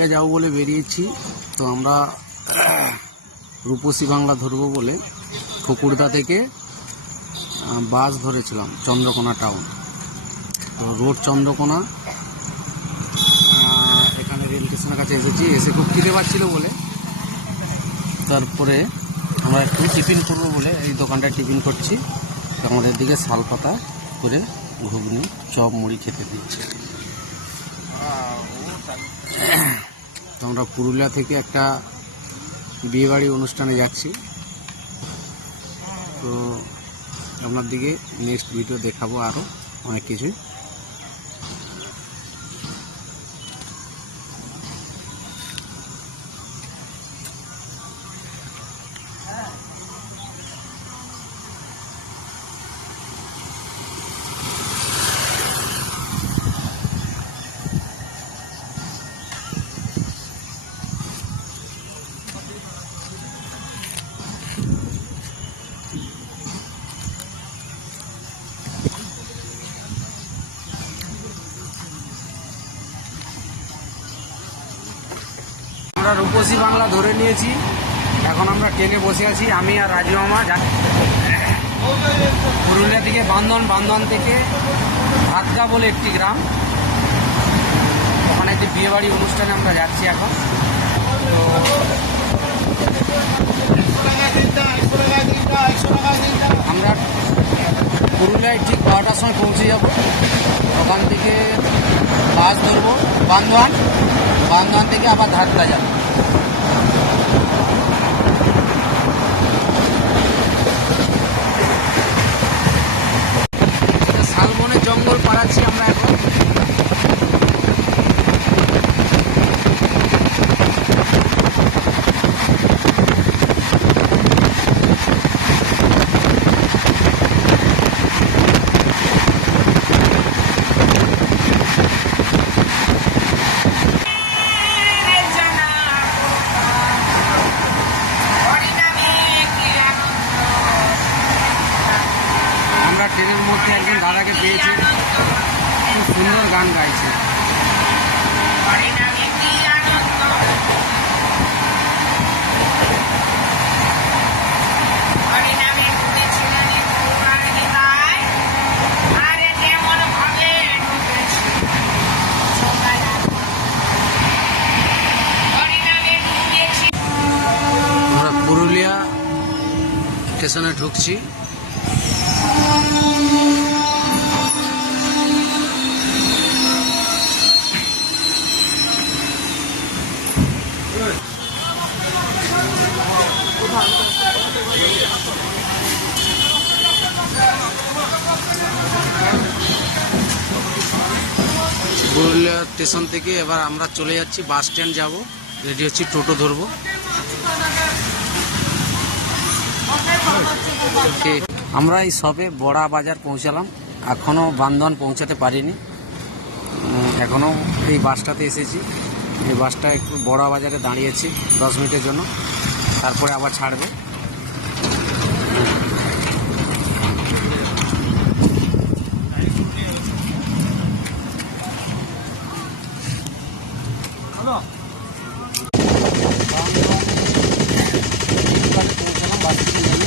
পুরুলিয়া যাব বলে বেরিয়েছি। তো আমরা রূপসী বাংলা ধরবো বলে ঠুকুরদা থেকে বাস ধরেছিলাম চন্দ্রকোনা টাউন। তো রোড চন্দ্রকোনা, এখানে রেল স্টেশনের কাছে এসেছি। এসে খুব খিদে পাচ্ছিল বলে তারপরে আমরা একটু টিফিন করবো বলে এই দোকানটায় টিফিন করছি। আমাদের দিকে শাল পাতা করে ঘুগনি চপ মুড়ি খেতে দিচ্ছে। তো আমরা পুরুলিয়া থেকে একটা বিয়েবাড়ি অনুষ্ঠানে যাচ্ছি। তো আপনার দিকে নেক্সট ভিডিও দেখাবো আরও অনেক কিছু। আমরা রূপসী বাংলা ধরে নিয়েছি, এখন আমরা ট্রেনে বসে আছি। আমি আর রাজু মামা পুরুলিয়া থেকে বান্দন থেকে ভাতগা বলে একটি গ্রাম, ওখানে একটি বিয়েবাড়ি অনুষ্ঠানে আমরা যাচ্ছি এখন। তো আমরা পুরুলিয়ায় ঠিক 12টার সময় পৌঁছে যাব। ওখান থেকে বাস ধরবো বান্দোয়ান থেকে আবার ধাতলা যাব। শালবনের জঙ্গল পাড়াচ্ছি আমরা এখন। ট্রেনের মধ্যে একজন দাদাকে পেয়েছি, খুব সুন্দর গান গাইছে। আমরা পুরুলিয়া স্টেশনে ঢুকছি। পুরুলিয়া স্টেশন থেকে এবার আমরা চলে যাচ্ছি বাস স্ট্যান্ড যাব, রেডি হচ্ছি, টোটো ধরবো। আমরা এই সবে বড়া বাজার পৌঁছালাম, এখনও বান্দোয়ান পৌঁছাতে পারিনি। এখনও এই বাসটাতে এসেছি। এই বাসটা একটু বড়া বাজারে দাঁড়িয়েছি 10 মিনিটের জন্য, তারপরে আবার ছাড়বে। পৌঁছালাম বাস স্ট্যান্ডে।